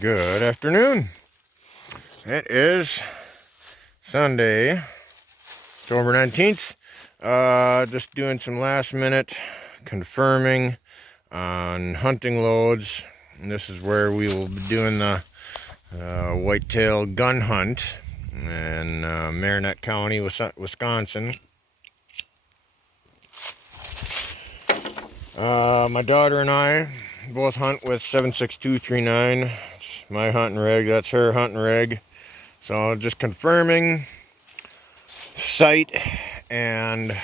Good afternoon. It is Sunday, October 19th. Just doing some last minute confirming on hunting loads. And this is where we will be doing the whitetail gun hunt in Marinette County, Wisconsin. My daughter and I both hunt with 7.6239. It's my hunting rig, that's her hunting rig. So just confirming sight and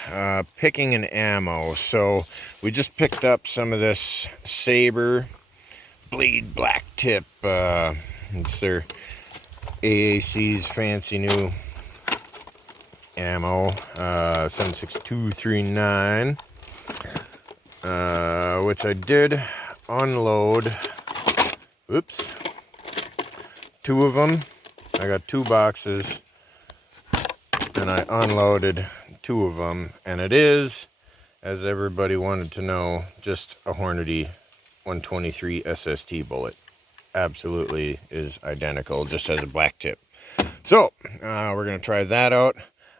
picking an ammo. So we just picked up some of this Saber Bleed Black Tip. It's their AAC's fancy new ammo, 7.6239, which I did unload. Oops, two of them. I got 2 boxes and I unloaded 2 of them, and it is, as everybody wanted to know, just a Hornady 123 SST bullet. Absolutely is identical, just has a black tip. So we're gonna try that out.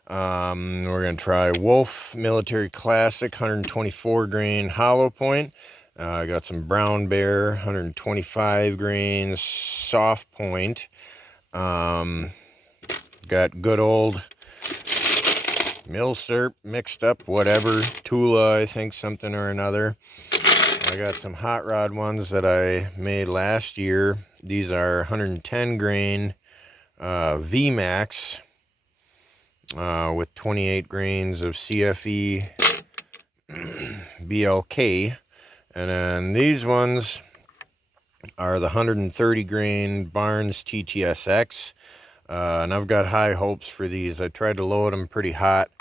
We're gonna try Wolf Military Classic 124 grain hollow point. I got some Brown Bear 125 grain soft point. Got good old Milsurp mixed up, whatever, Tula, I think, something or another. I got some hot rod ones that I made last year. These are 110 grain VMAX with 28 grains of CFE BLK. And then these ones are the 130 grain Barnes TTSX. And I've got high hopes for these. I tried to load them pretty hot.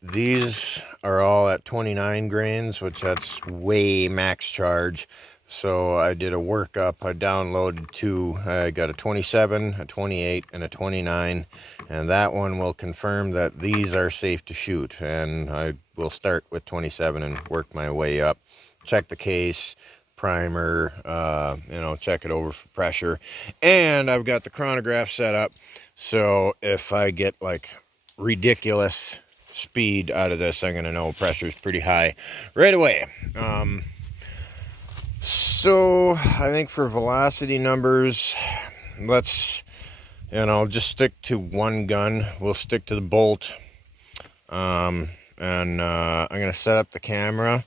These are all at 29 grains, which that's way max charge. So I did a workup. I downloaded 2. I got a 27, a 28, and a 29. And that one will confirm that these are safe to shoot. And I will start with 27 and work my way up. Check the case, primer, check it over for pressure. And I've got the chronograph set up, so if I get like ridiculous speed out of this, I'm gonna know pressure's pretty high right away. So I think for velocity numbers, let's just stick to one gun. We'll stick to the bolt. And I'm gonna set up the camera.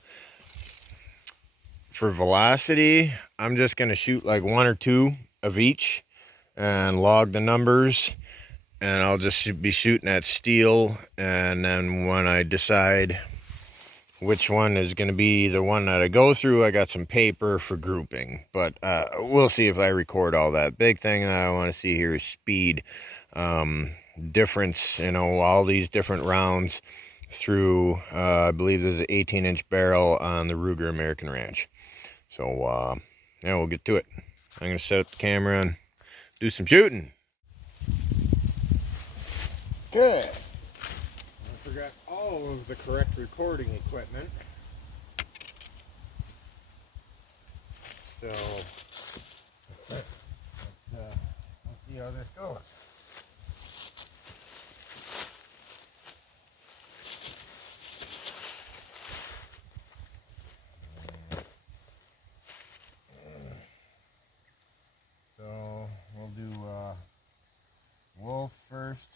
For velocity, I'm just going to shoot like 1 or 2 of each and log the numbers, and I'll just be shooting at steel. And then when I decide which one is going to be the one that I go through, I got some paper for grouping. But we'll see if I record all that. Big thing that I want to see here is speed difference, all these different rounds through I believe there's an 18-inch barrel on the Ruger American Ranch. So, yeah, we'll get to it. I'm going to set up the camera and do some shooting. Good. I forgot all of the correct recording equipment. So, let's see how this goes. So we'll do Wolf first.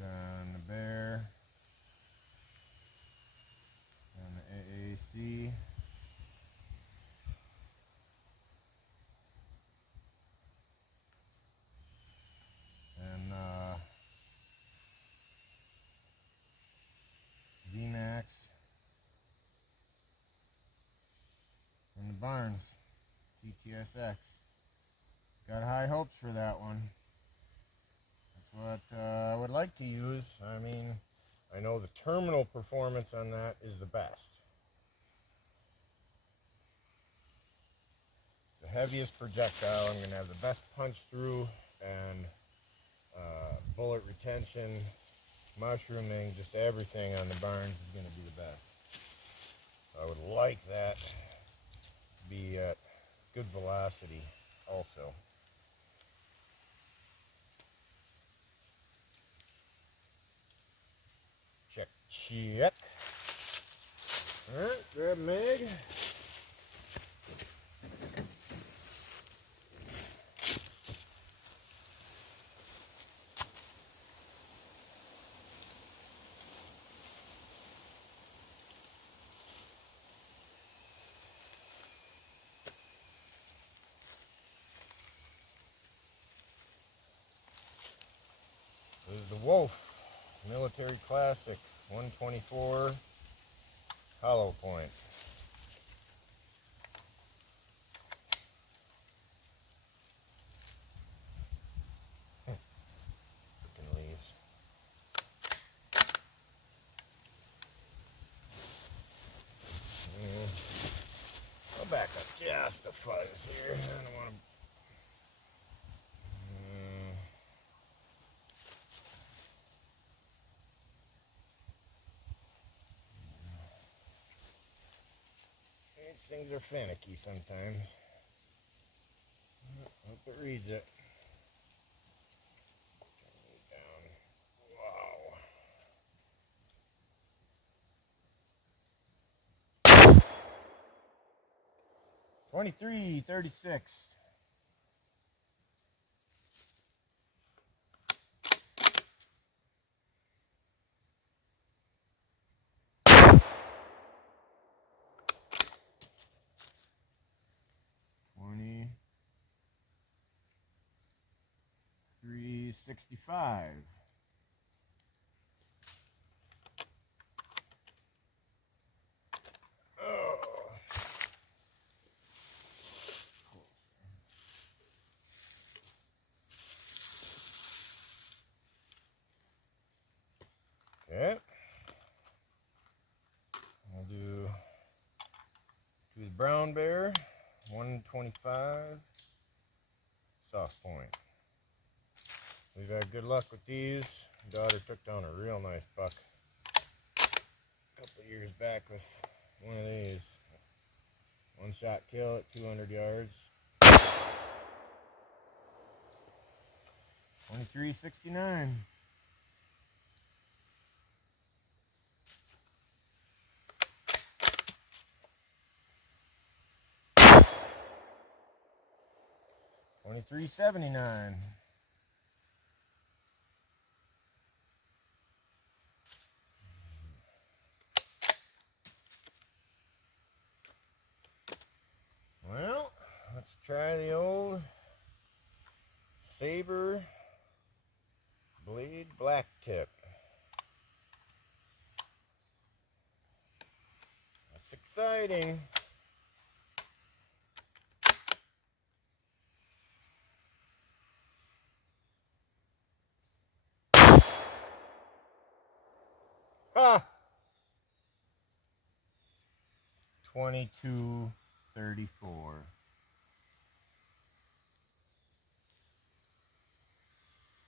Then the Bear. Then the AAC. And VMAX. And the Barnes TTSX. Got high hopes for that one. That's what I would like to use. I mean, I know the terminal performance on that is the best. The heaviest projectile. I'm going to have the best punch through and bullet retention mushrooming, just everything on the barns is going to be the best. I would like that to be at good velocity also. Check, check. Alright, grab Meg. This is the Wolf Military Classic 124 hollow point. Freaking leaves. I'll back up just a fuzz here. I don't want to. These things are finicky sometimes. Hope it reads it. Turn it down. Wow. 23:36. $3.65. Okay. I'll do the brown bear, 125 soft point. We've had good luck with these. Daughter took down a real nice buck a couple years back with one of these. One shot kill at 200 yards. 23.69. $23.79. Well, let's try the old Saber Blade Black Tip. That's exciting. Ah! 22.34.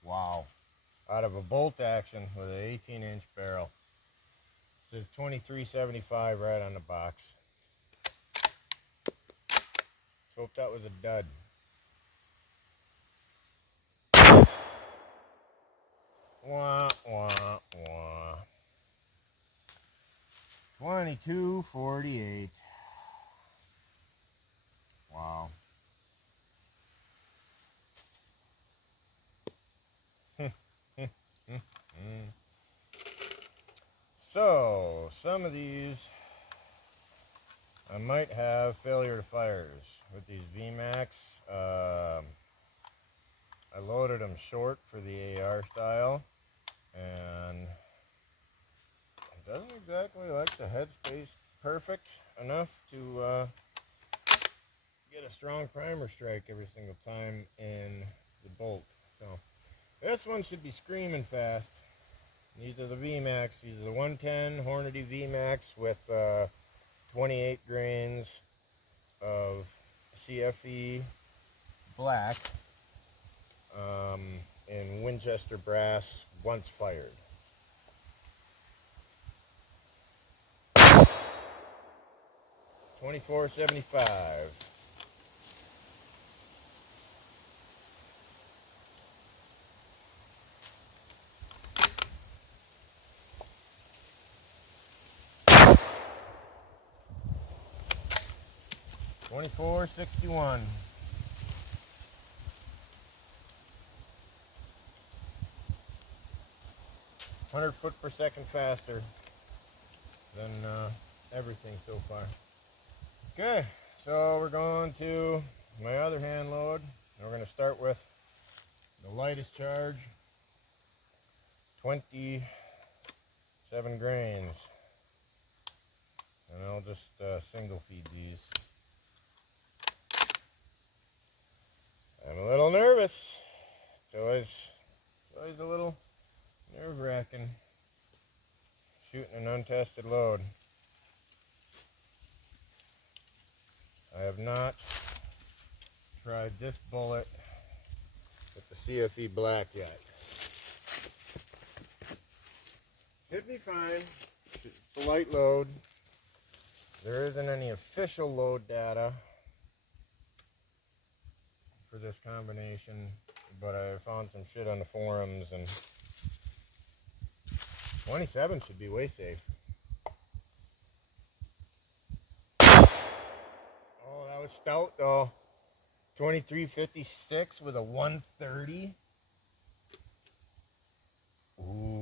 Wow. Out of a bolt action with an 18-inch barrel. It says 23.75 right on the box. Let's hope that was a dud. Wah, wah, wah. 22.48. Wow. So, some of these I might have failure to fires with these VMAX. I loaded them short for the AR style, and it doesn't exactly like the headspace perfect enough to get a strong primer strike every single time in the bolt. So this one should be screaming fast. These are the VMAX. These are the 110 Hornady VMAX with 28 grains of CFE black in Winchester brass once fired. $24.75. $24.61. 100 foot per second faster than everything so far. Okay, so we're going to my other hand load. And we're going to start with the lightest charge, 27 grains. And I'll just single feed these. I'm a little nervous. It's always a little nerve-wracking shooting an untested load. I have not tried this bullet with the CFE Black yet. Should be fine. It's a light load. There isn't any official load data for this combination, but I found some shit on the forums, and 27 should be way safe. Oh, that was stout though. 2356 with a 130. Ooh.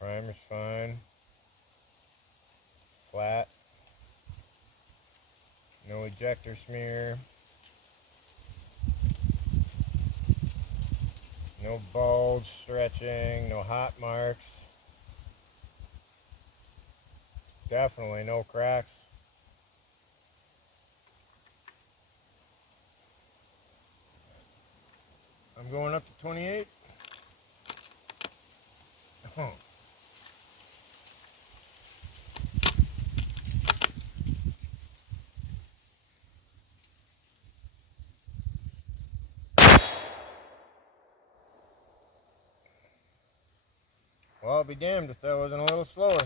Primer's fine. Flat. No ejector smear. No bulge stretching. No hot marks. Definitely no cracks. I'm going up to 28. Oh. Well, I'll be damned if that wasn't a little slower.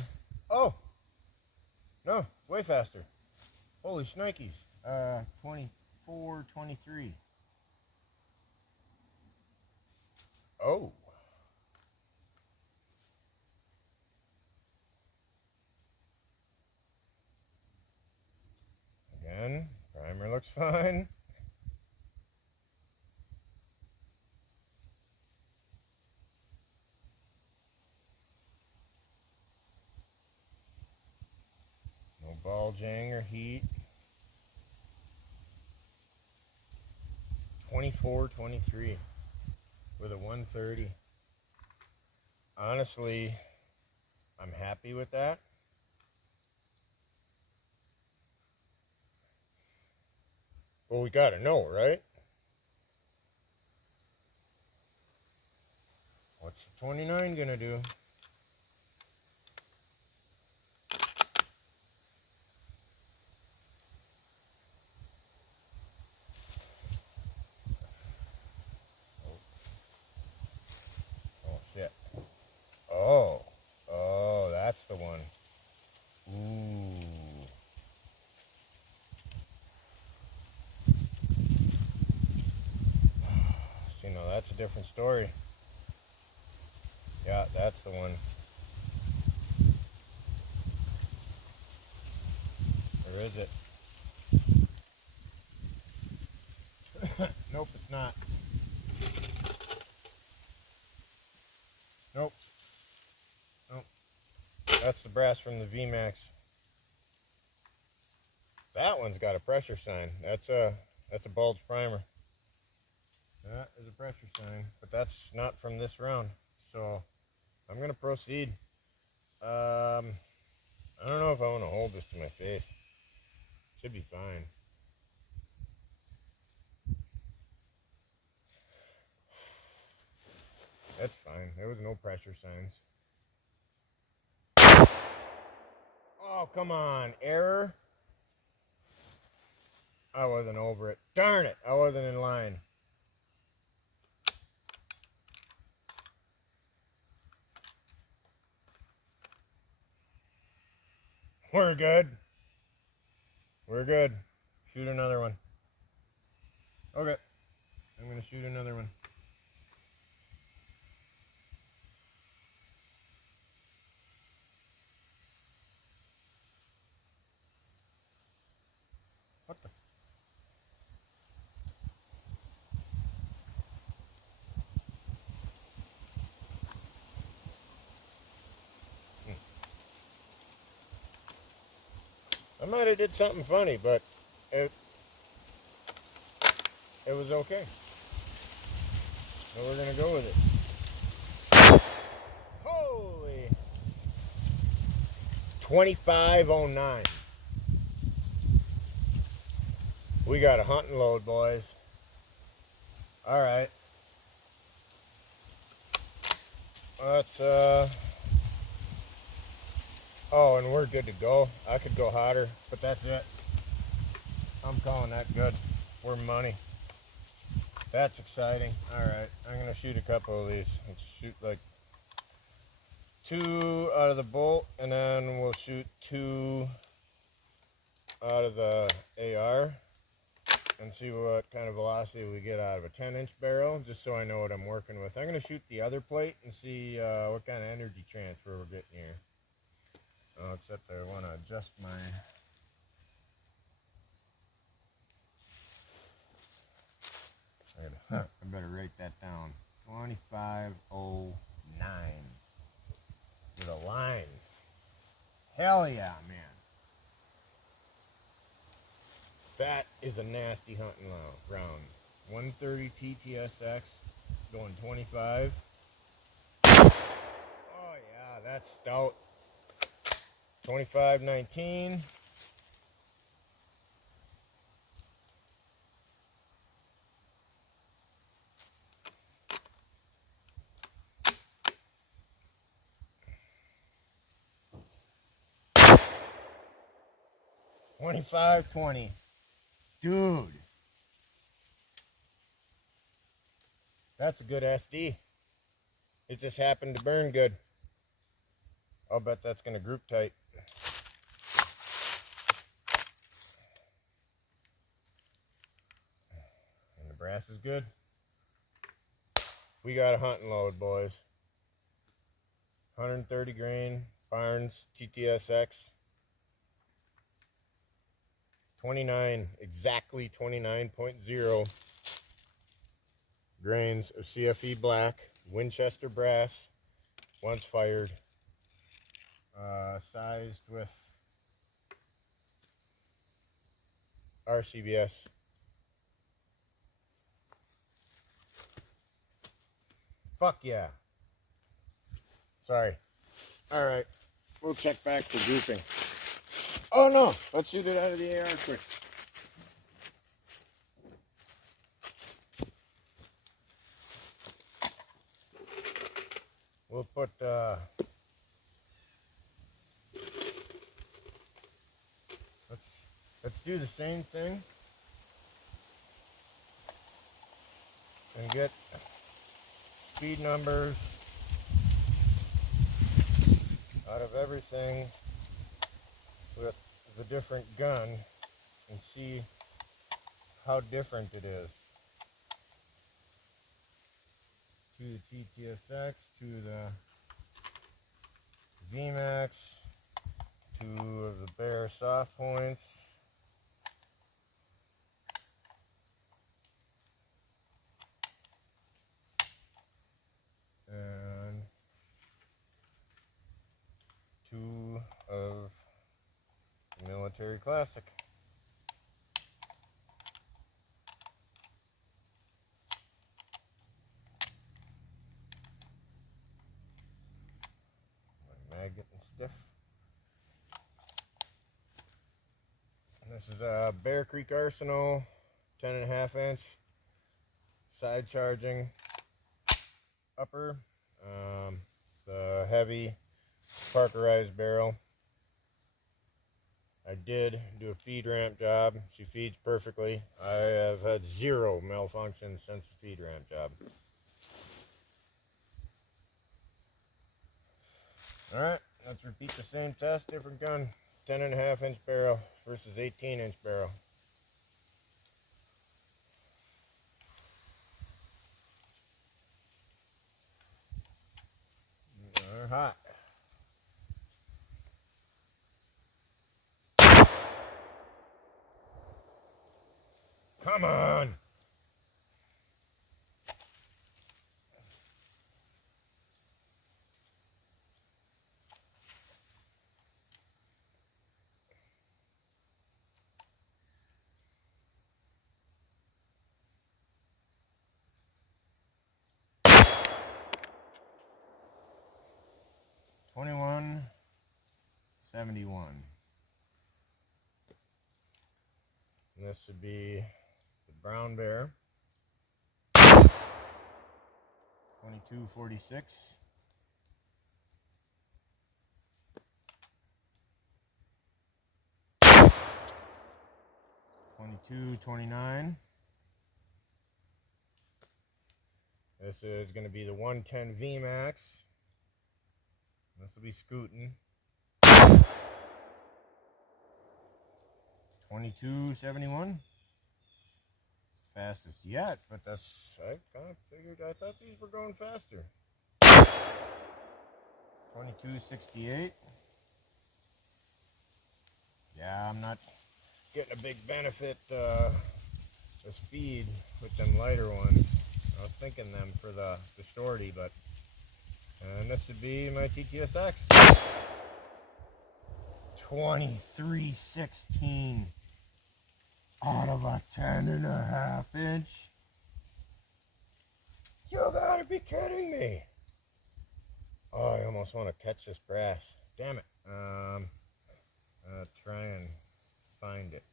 Oh! No, way faster. Holy shnikes. 24, 23. Oh. Again, primer looks fine. No bulging or heat. 24, 23 with a 130. Honestly, I'm happy with that. Well, we gotta know, right? What's the 29 gonna do? Oh, shit. Oh. Oh, that's the one. Ooh. See, now that's a different story. Yeah, that's the one. Or is it? Nope, it's not. Nope. Nope. That's the brass from the VMAX. That one's got a pressure sign. That's a bulge primer. That is a pressure sign, but that's not from this round. So I'm gonna proceed. I don't know if I want to hold this to my face. Should be fine. there was no pressure signs. Oh, come on. Error. I wasn't over it. Darn it. I wasn't in line. We're good. We're good. Shoot another one. Okay. I'm going to shoot another one. What the? I might have did something funny, but it was okay. So we're going to go with it. Holy. 2509. We got a hunting load, boys. All right. Let's, oh, and we're good to go. I could go hotter, but that's it. I'm calling that good. We're money. That's exciting. All right. I'm going to shoot a couple of these. Let's shoot like 2 out of the bolt, and then we'll shoot 2 out of the AR and see what kind of velocity we get out of a 10-inch barrel, just so I know what I'm working with. I'm going to shoot the other plate and see what kind of energy transfer we're getting here. Oh, except I want to adjust my... I better write that down. 2509 with a line. Hell yeah, man. That is a nasty hunting round. 130 TTSX going 25. Oh yeah, that's stout. 2519. $25.20. Dude. That's a good SD. It just happened to burn good. I'll bet that's going to group tight. And the brass is good. We got a hunting load, boys. 130 grain Barnes TTSX. 29, exactly 29.0 grains of CFE black, Winchester brass, once fired, sized with RCBS. Fuck yeah. Sorry. All right, we'll check back for grouping. Oh no, let's shoot it out of the AR quick. We'll put let's do the same thing and get speed numbers out of everything with the different gun and see how different it is. To the TTSX, to the VMAX, to the Bear soft points. And 2 of the Military Classic. My mag getting stiff. And this is a Bear Creek Arsenal 10.5 inch side charging upper. The heavy Parkerized barrel. I did do a feed ramp job. She feeds perfectly. I have had 0 malfunctions since the feed ramp job. Alright, let's repeat the same test, different gun. 10.5 inch barrel versus 18 inch barrel. They're hot. Come on! $21.71. And this would be the Brown Bear. $22.46. $22.29. This is going to be the 110 VMAX. This will be scooting. $22.71. Fastest yet, but that's, I kind of figured, I thought these were going faster. $22.68. Yeah, I'm not getting a big benefit the speed with them lighter ones. I was thinking them for the shorty, but and this would be my TTSX. 23.16 out of a 10.5 inch. You gotta be kidding me. Oh, I almost want to catch this brass. Damn it. Try and find it.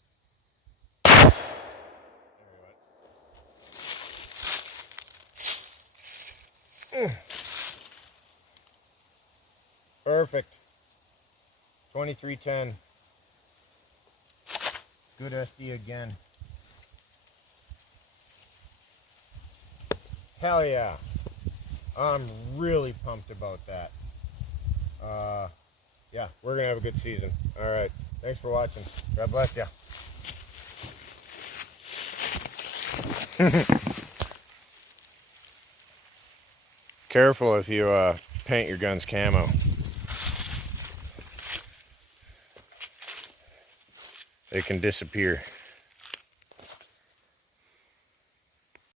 Perfect. 23.10. Good SD again. Hell yeah. I'm really pumped about that. Yeah, we're gonna have a good season. All right. Thanks for watching. God bless ya. Careful if you paint your guns camo. They can disappear.